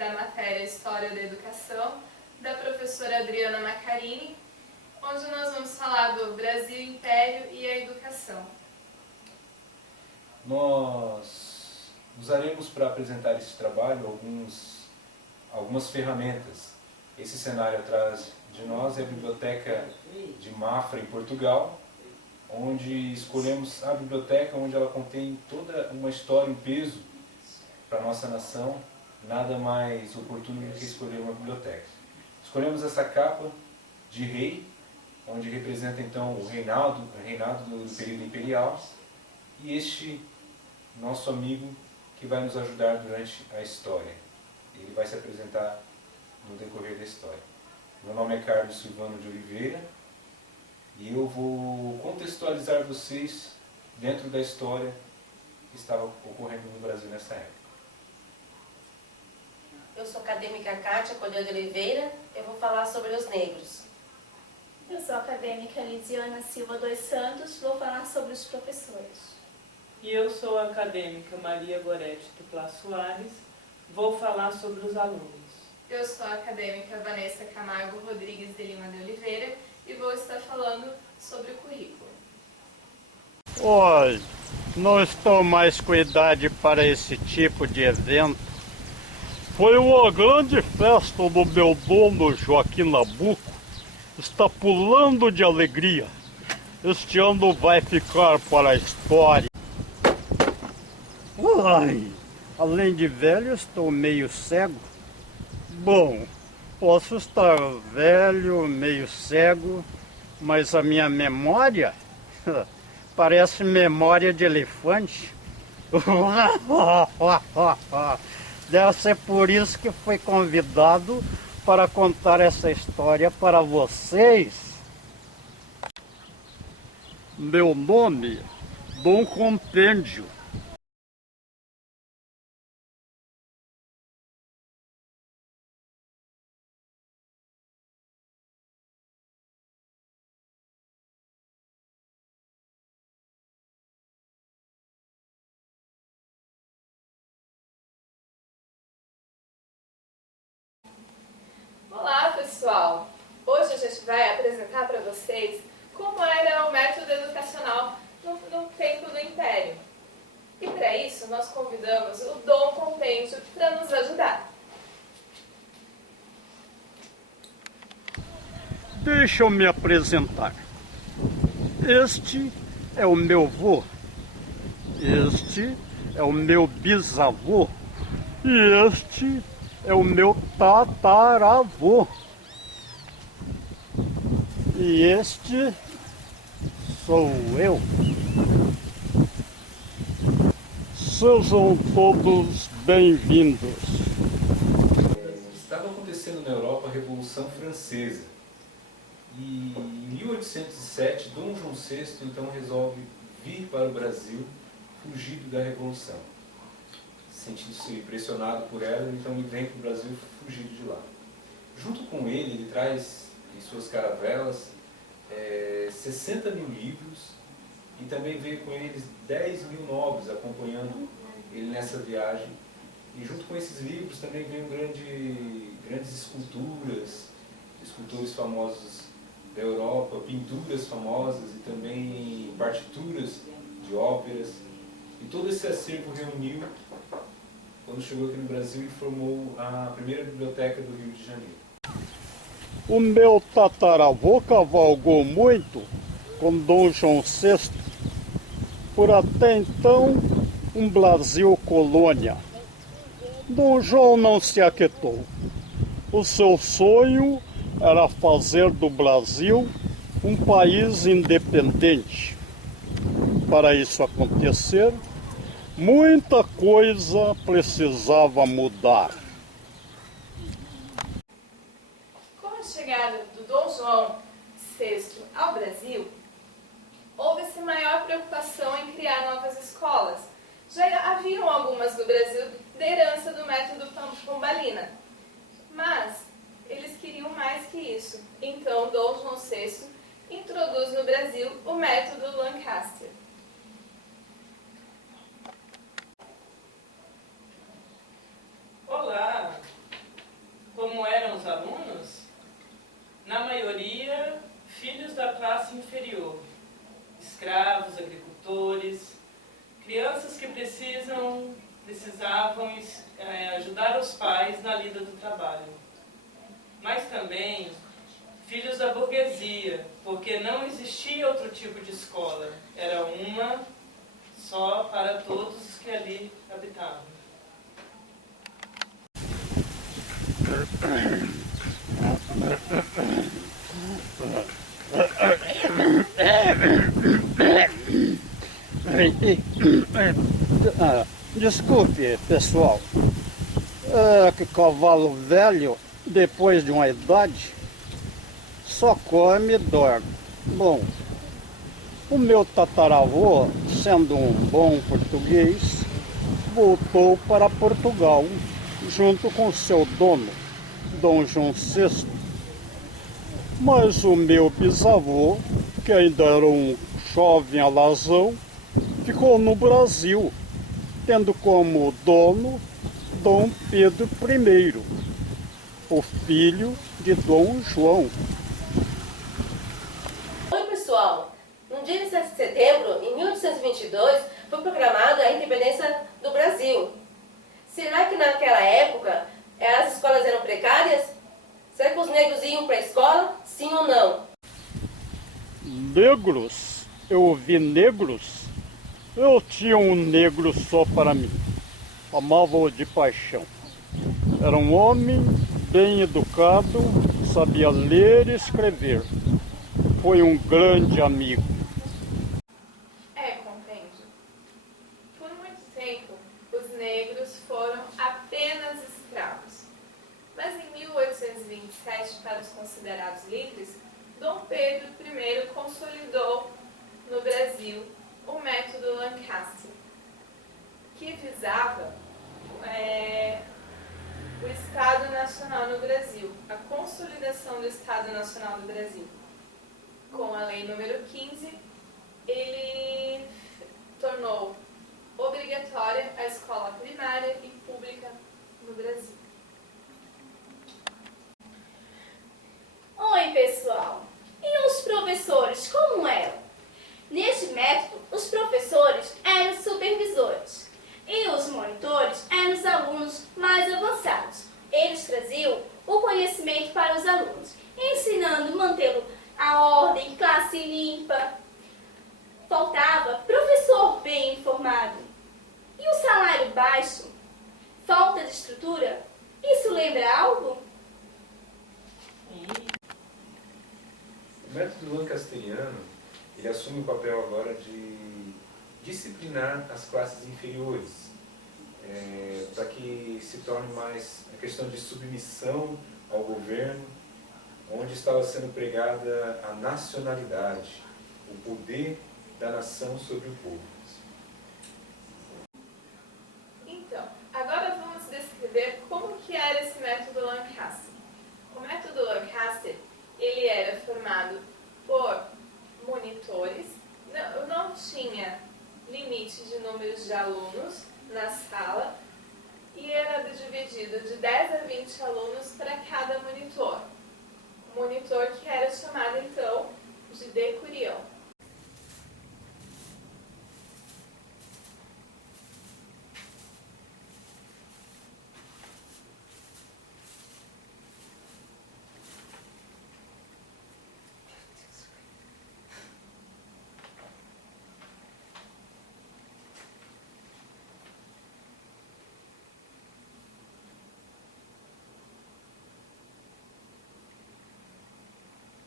da matéria História da Educação, da professora Adriana Macarini, onde nós vamos falar do Brasil Império e a educação. Nós usaremos para apresentar esse trabalho algumas ferramentas. Esse cenário atrás de nós é a Biblioteca de Mafra, em Portugal, onde escolhemos a biblioteca, onde ela contém toda uma história, um peso para a nossa nação. Nada mais oportuno do que escolher uma biblioteca. Escolhemos essa capa de rei, onde representa então o reinado do período imperial, e este nosso amigo que vai nos ajudar durante a história. Ele vai se apresentar no decorrer da história. Meu nome é Carlos Silvano de Oliveira e eu vou contextualizar vocês dentro da história que estava ocorrendo no Brasil nessa época. Eu sou a acadêmica Kátia Colhão de Oliveira, eu vou falar sobre os negros. Eu sou a acadêmica Lisiana Silva dos Santos, vou falar sobre os professores. E eu sou a acadêmica Maria Gorete Tuplá Soares, vou falar sobre os alunos. Eu sou a acadêmica Vanessa Camargo Rodrigues de Lima de Oliveira e vou estar falando sobre o currículo. Oi, não estou mais com idade para esse tipo de evento. Foi uma grande festa do meu dono Joaquim Nabuco. Está pulando de alegria. Este ano vai ficar para a história. Ai, além de velho, estou meio cego. Bom, posso estar velho, meio cego, mas a minha memória parece memória de elefante. Deve ser por isso que fui convidado para contar essa história para vocês. Meu nome, Dom Compêndio. Olá pessoal! Hoje a gente vai apresentar para vocês como era o método educacional no tempo do Império. E para isso nós convidamos o Dom Compêndio para nos ajudar. Deixa eu me apresentar. Este é o meu vô. Este é o meu bisavô. E este é o meu tataravô. E este sou eu. Sejam todos bem-vindos. Estava acontecendo na Europa a Revolução Francesa. E em 1807, Dom João VI então resolve vir para o Brasil, fugido da Revolução. Sentindo-se pressionado por ela, então ele vem para o Brasil fugido de lá. Junto com ele traz em suas caravelas 60 mil livros e também veio com eles 10 mil nobres acompanhando ele nessa viagem. E junto com esses livros também veio grandes escultores famosos da Europa, pinturas famosas e também partituras de óperas. E todo esse acervo reuniu quando chegou aqui no Brasil e formou a primeira biblioteca do Rio de Janeiro. O meu tataravô cavalgou muito com Dom João VI, por até então um Brasil colônia. Dom João não se aquietou. O seu sonho era fazer do Brasil um país independente. Para isso acontecer, muita coisa precisava mudar. Com a chegada do Dom João VI ao Brasil, houve-se maior preocupação em criar novas escolas. Já haviam algumas no Brasil da herança do método Pombalina, mas eles queriam mais que isso. Então, Dom João VI introduz no Brasil o método Lancaster. Olá, alunos, na maioria, filhos da classe inferior, escravos, agricultores, crianças que precisavam ajudar os pais na lida do trabalho. Mas também filhos da burguesia, porque não existia outro tipo de escola, era uma só para todos os que ali habitavam. Desculpe, pessoal. É que cavalo velho, depois de uma idade, só come e dorme. Bom, o meu tataravô, sendo um bom português, voltou para Portugal, junto com seu dono, Dom João VI. Mas o meu bisavô, que ainda era um jovem alazão, ficou no Brasil, tendo como dono Dom Pedro I, o filho de Dom João. Oi, pessoal! No dia 17 de setembro, em 1822, foi proclamada a independência do Brasil. Será que naquela época as escolas eram precárias? Será que os negros iam para a escola? Sim ou não? Negros? Eu ouvi negros? Eu tinha um negro só para mim. Amava-o de paixão. Era um homem bem educado, sabia ler e escrever. Foi um grande amigo. Compêndio. Por muito tempo, os negros foram apenas escravos. Mas em 1827, para os considerados livres, Dom Pedro I consolidou no Brasil o método Lancaster, que visava o Estado Nacional no Brasil, a consolidação do Estado Nacional do Brasil. Com a Lei número 15, ele tornou obrigatória a escola primária e pública no Brasil. Oi, pessoal! E os professores, como eram? Neste método, os professores eram supervisores e os monitores eram os alunos mais avançados. Eles traziam o conhecimento para os alunos, ensinando a manter a ordem, classe limpa. Faltava professor bem informado. E o salário baixo? Falta de estrutura? Isso lembra algo? O método lancasteriano, ele assume o papel agora de disciplinar as classes inferiores, para que se torne mais a questão de submissão ao governo, onde estava sendo pregada a nacionalidade, o poder da nação sobre o povo. Então, agora vamos descrever como que era esse método Lancaster. O método Lancaster, ele era formado por monitores, não tinha limite de números de alunos na sala e era dividido de 10 a 20 alunos para cada monitor. O monitor que era chamado então de decurião.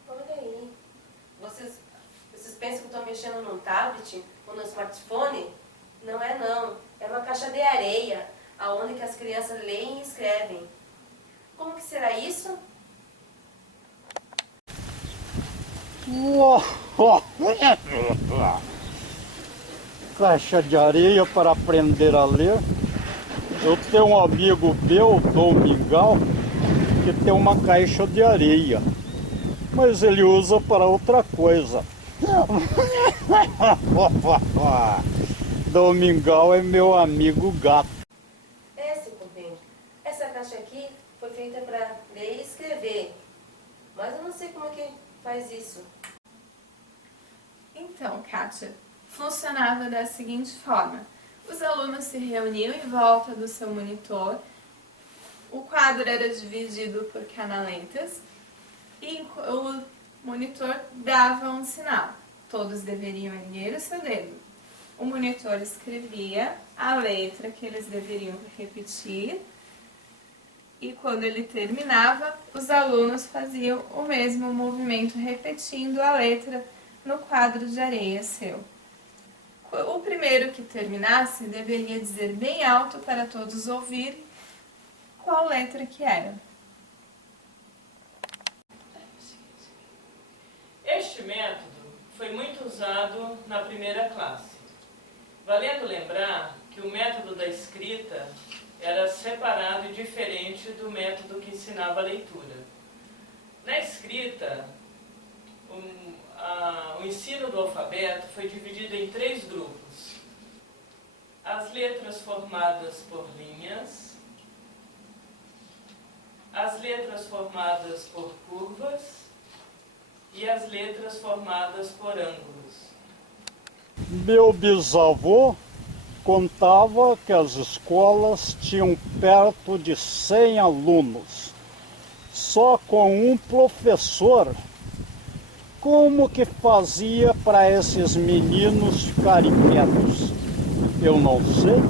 Olha aí. Vocês pensam que estão mexendo num tablet ou no smartphone? Não é não. É uma caixa de areia, aonde que as crianças leem e escrevem. Como que será isso? Caixa de areia para aprender a ler. Eu tenho um amigo meu, Dom Mingau, que tem uma caixa de areia, mas ele usa para outra coisa. Dom Mingau é meu amigo gato. Seu compêndio. Essa caixa aqui foi feita feita para ler e escrever. Mas eu não sei como é que faz isso. Então, Kátia, funcionava da seguinte forma. Os alunos se reuniam em volta do seu monitor, o quadro era dividido por canaletas e o monitor dava um sinal. Todos deveriam erguer o seu dedo. O monitor escrevia a letra que eles deveriam repetir e quando ele terminava, os alunos faziam o mesmo movimento repetindo a letra no quadro de areia seu. O primeiro que terminasse deveria dizer bem alto para todos ouvirem qual letra que era. Este método foi muito usado na primeira classe. Valendo lembrar que o método da escrita era separado e diferente do método que ensinava a leitura. Na escrita, o ensino do alfabeto foi dividido em 3 grupos. As letras formadas por linhas, as letras formadas por curvas e as letras formadas por ângulos. Meu bisavô contava que as escolas tinham perto de 100 alunos, só com um professor. Como que fazia para esses meninos ficarem quietos? Eu não sei.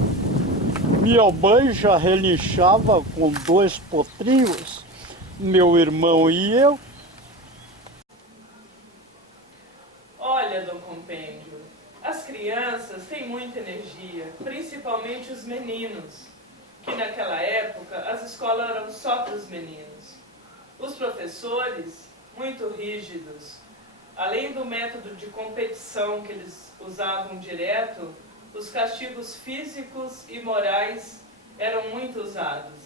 Minha mãe já relinchava com 2 potrinhos, meu irmão e eu. Olha, Dom Compêndio, as crianças têm muita energia, principalmente os meninos, que naquela época as escolas eram só para os meninos. Os professores, muito rígidos, além do método de competição que eles usavam direto, os castigos físicos e morais eram muito usados.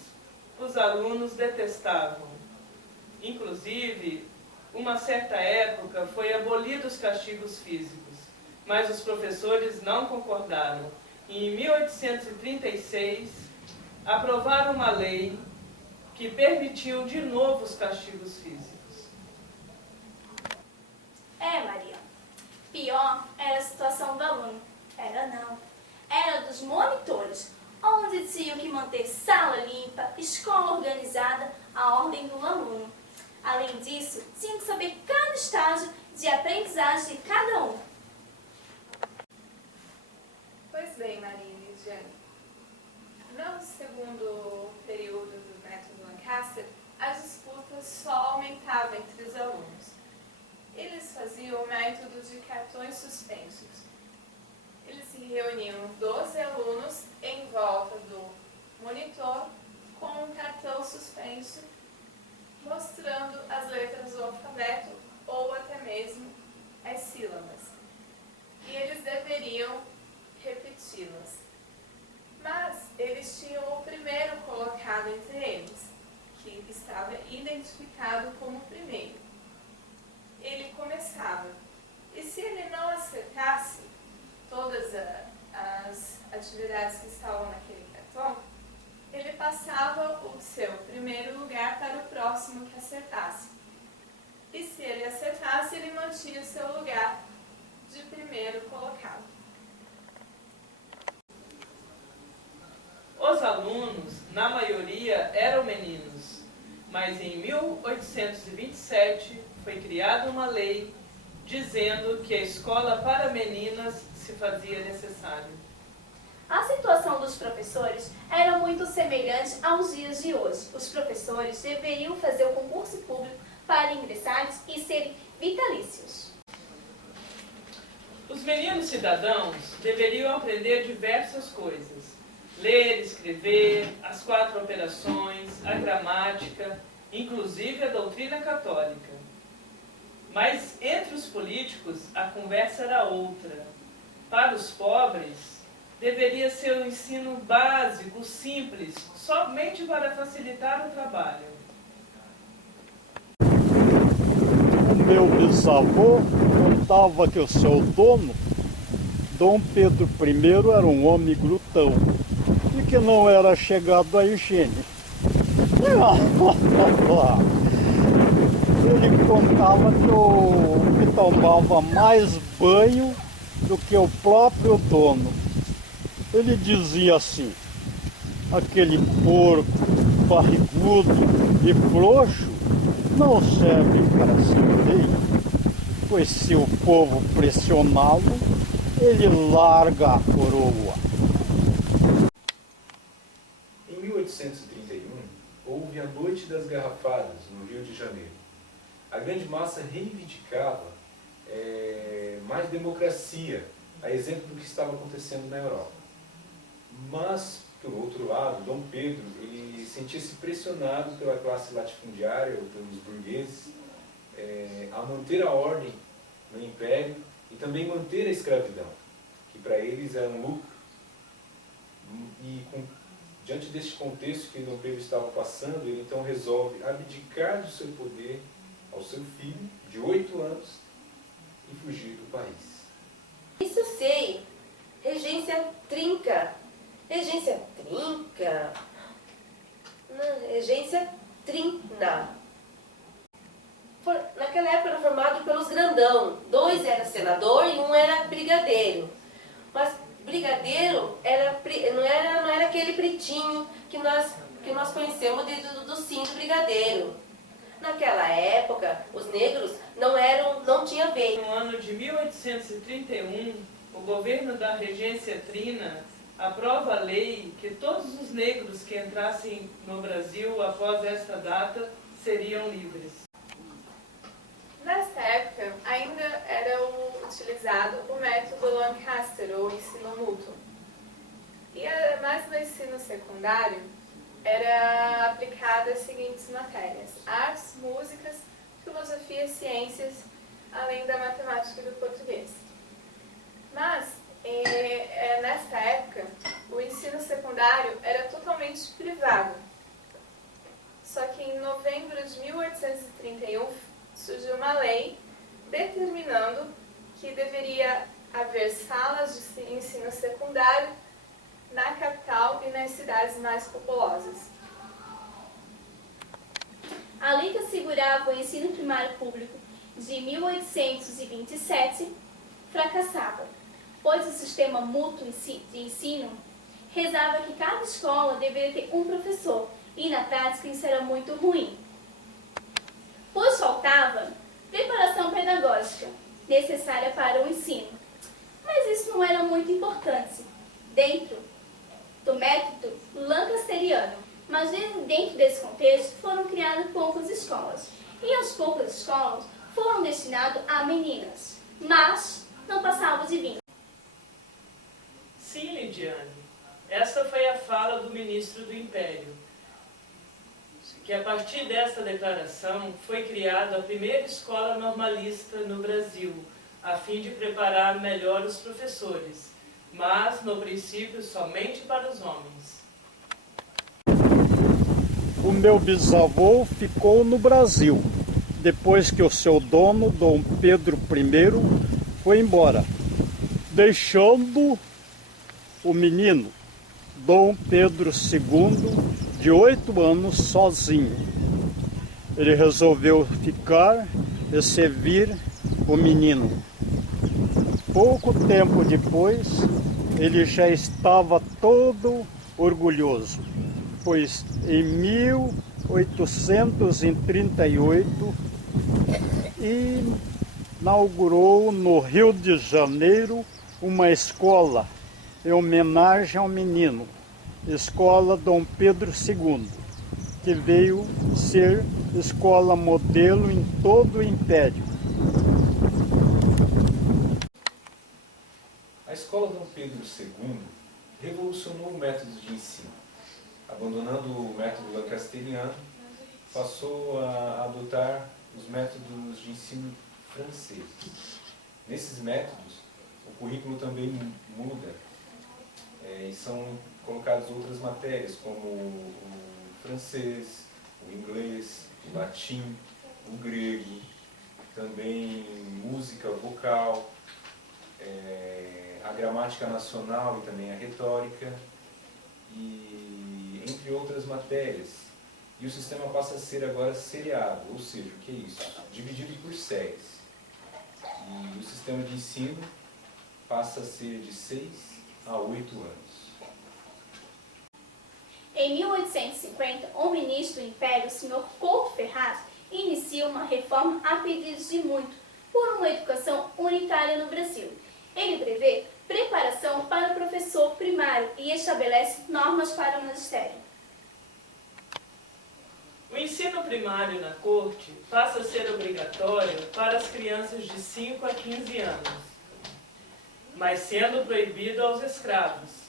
Os alunos detestavam. Inclusive, uma certa época foi abolido os castigos físicos, mas os professores não concordaram. E em 1836, aprovaram uma lei que permitiu de novo os castigos físicos. Maria, pior era a situação do aluno. Era dos monitores, onde tinham que manter sala limpa, escola organizada, a ordem do aluno. Além disso, tinham que saber cada estágio de aprendizagem de cada um. Pois bem, Maria e Lidiane, no segundo período do método Lancaster, as disputas só aumentavam entre os alunos. Eles faziam o método de cartões suspensos. Eles se reuniam 12 alunos em volta do monitor com um cartão suspenso mostrando as letras do alfabeto ou até mesmo as sílabas. E eles deveriam repeti-las. Mas eles tinham o primeiro colocado entre eles, que estava identificado como primeiro. Ele começava. E se ele não acertasse todas as atividades que estavam naquele cartão, ele passava o seu primeiro lugar para o próximo que acertasse. E se ele acertasse, ele mantinha o seu lugar de primeiro colocado. Os alunos, na maioria, eram meninos, mas em 1827 foi criada uma lei dizendo que a escola para meninas se fazia necessária. A situação dos professores era muito semelhante aos dias de hoje. Os professores deveriam fazer o concurso público para ingressarem e serem vitalícios. Os meninos cidadãos deveriam aprender diversas coisas. Ler, escrever, as 4 operações, a gramática, inclusive a doutrina católica. Mas entre os políticos a conversa era outra. Para os pobres, deveria ser um ensino básico, simples, somente para facilitar o trabalho. O meu bisavô contava que o seu dono, Dom Pedro I, era um homem glutão e que não era chegado à higiene. Ele contava que tomava mais banho do que o próprio dono. Ele dizia assim: aquele porco barrigudo e frouxo não serve para ser rei, pois se o povo pressioná-lo, ele larga a coroa. Em 1831, houve a Noite das Garrafadas, no Rio de Janeiro. A grande massa reivindicava mais democracia, a exemplo do que estava acontecendo na Europa. Mas, pelo outro lado, Dom Pedro ele sentia-se pressionado pela classe latifundiária, ou pelos burgueses, a manter a ordem no Império e também manter a escravidão, que para eles era um lucro. E diante deste contexto que Dom Pedro estava passando, ele então resolve abdicar do seu poder ao seu filho, de 8 anos, e fugir do país. Isso sei, regência trinca. Regência trinca? Não, regência trina. Naquela época era formado pelos grandão. 2 era senador e 1 era brigadeiro. Mas brigadeiro não era aquele pretinho que nós conhecemos do cinto brigadeiro. Naquela época, os negros não tinham veio. No ano de 1831, o governo da Regência Trina aprova a lei que todos os negros que entrassem no Brasil após esta data seriam livres. Nesta época, ainda era utilizado o método Lancaster, ou ensino mútuo. Mas no ensino secundário, era aplicada as seguintes matérias: artes, músicas, filosofia e ciências, além da matemática e do português. Mas, nesta época, o ensino secundário era totalmente privado. Só que em novembro de 1831 surgiu uma lei determinando que deveria haver salas de ensino secundário na capital e nas cidades mais populosas. A lei que assegurava o ensino primário público de 1827 fracassava, pois o sistema mútuo de ensino rezava que cada escola deveria ter um professor, e na prática isso era muito ruim, pois faltava preparação pedagógica necessária para o ensino. Mas isso não era muito importante dentro do método lancasteriano. Mas dentro desse contexto foram criadas poucas escolas. E as poucas escolas foram destinadas a meninas, mas não passavam de 20. Sim, Lidiane. Esta foi a fala do ministro do Império, que a partir desta declaração foi criada a primeira escola normalista no Brasil, a fim de preparar melhor os professores, mas, no princípio, somente para os homens. O meu bisavô ficou no Brasil, depois que o seu dono, Dom Pedro I, foi embora, deixando o menino, Dom Pedro II, de 8 anos, sozinho. Ele resolveu ficar e servir o menino. Pouco tempo depois, ele já estava todo orgulhoso, pois em 1838 inaugurou no Rio de Janeiro uma escola em homenagem ao menino, Escola Dom Pedro II, que veio ser escola modelo em todo o Império. A escola Dom Pedro II revolucionou o método de ensino. Abandonando o método lancasteriano, passou a adotar os métodos de ensino franceses. Nesses métodos, o currículo também muda e são colocadas outras matérias, como o francês, o inglês, o latim, o grego, também música vocal, a gramática nacional e também a retórica, e entre outras matérias. e o sistema passa a ser agora seriado, ou seja, o que é isso? Dividido por séries. E o sistema de ensino passa a ser de 6 a 8 anos. Em 1850, o ministro do Império, o Sr. Couto Ferraz, inicia uma reforma a pedido de muito por uma educação unitária no Brasil. Ele prevê preparação para o professor primário e estabelece normas para o magistério. O ensino primário na corte passa a ser obrigatório para as crianças de 5 a 15 anos, mas sendo proibido aos escravos.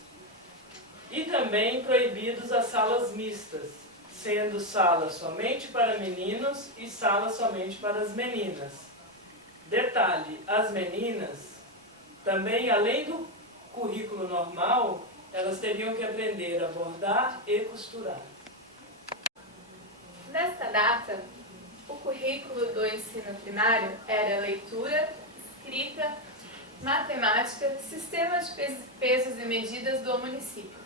E também proibidos as salas mistas, sendo sala somente para meninos e sala somente para as meninas. Detalhe, as meninas, também além do currículo normal, elas teriam que aprender a bordar e costurar. Nesta data, o currículo do ensino primário era leitura, escrita, matemática, sistema de pesos e medidas do município.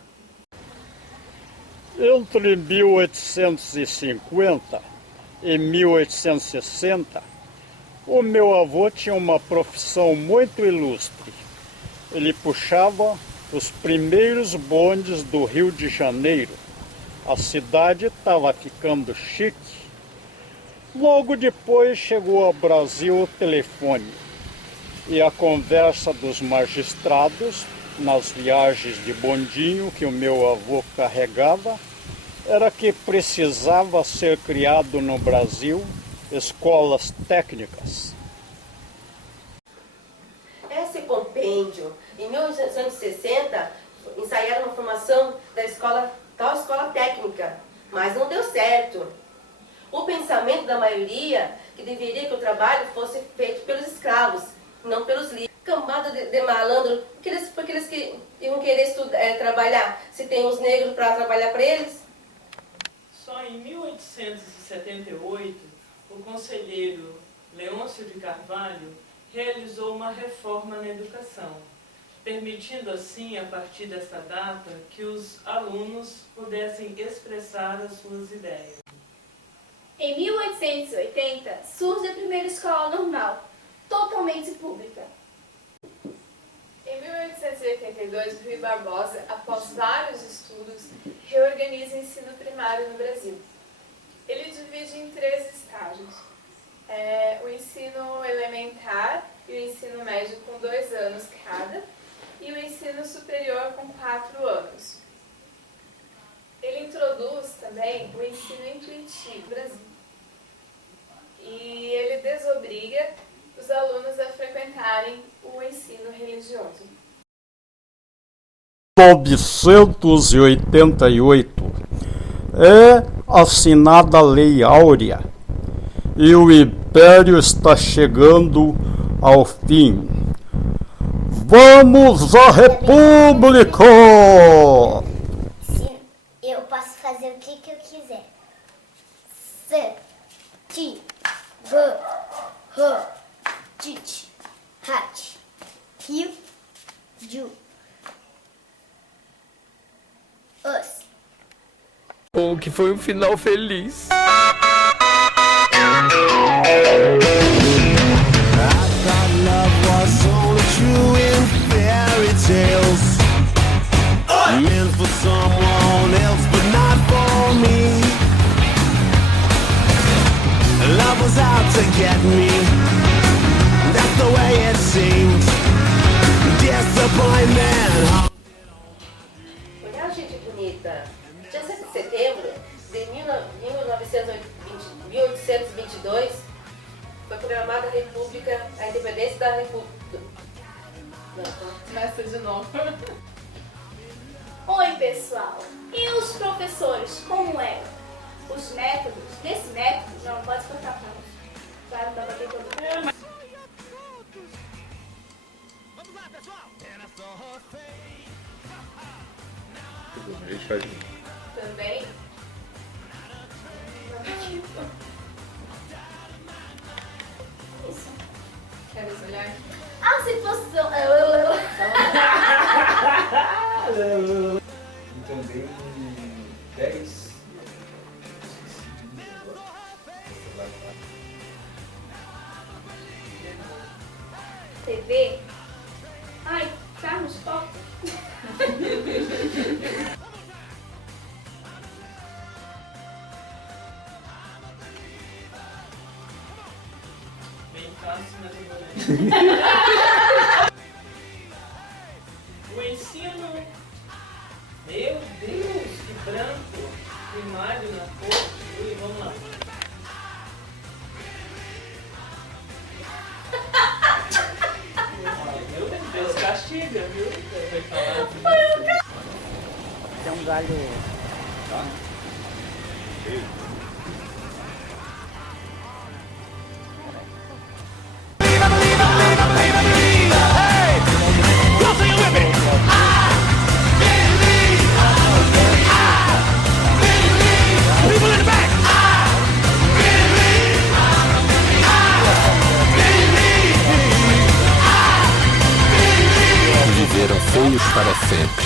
Entre 1850 e 1860, o meu avô tinha uma profissão muito ilustre. Ele puxava os primeiros bondes do Rio de Janeiro. A cidade estava ficando chique. Logo depois chegou ao Brasil o telefone e a conversa dos magistrados nas viagens de bondinho que o meu avô carregava era que precisava ser criado no Brasil escolas técnicas. Esse compêndio, em 1960, ensaiaram uma formação da tal escola técnica, mas não deu certo. O pensamento da maioria que deveria que o trabalho fosse feito pelos escravos, não pelos livres. Cambada de malandro, porque eles que iam querer trabalhar, se tem os negros para trabalhar para eles? Só em 1878, o conselheiro Leôncio de Carvalho realizou uma reforma na educação, permitindo assim, a partir desta data, que os alunos pudessem expressar as suas ideias. Em 1880, surge a primeira escola normal, totalmente pública. Em 1882, Rui Barbosa, após vários estudos, reorganiza o ensino primário no Brasil. Ele divide em 3 estágios. O ensino elementar e o ensino médio com 2 anos cada, e o ensino superior com 4 anos. Ele introduz também o ensino intuitivo no Brasil. E ele desobriga os alunos a frequentarem o ensino religioso. 1988 é assinada a Lei Áurea e o Império está chegando ao fim. Vamos à República! Sim, eu posso fazer o que eu quiser. Se, ti, va, ha, titi, hat, rio, ju, us. Bom, que foi um final feliz. Meant for someone else, but not for me. Love was out to get me. That's the way it seemed. Disappointment. Olha, gente bonita. Dia 7 de setembro de 1822 foi proclamada a independência da República. Começa de novo. Oi, pessoal! E os professores, como eram? Os métodos, desse método, não pode cortar não. Claro, não vai ter problema. Vamos lá, pessoal! A gente faz Também. Isso. Queres olhar? A situação... E também 10, TV. Ai, Carlos, corta. Bem fácil, mas eu vou ler. O ensino. Meu Deus, que branco. Primário na cor. Ui, vamos lá. Meu Deus, castiga, viu? Vai falar. É um galho. Tá? Viveram feios para sempre.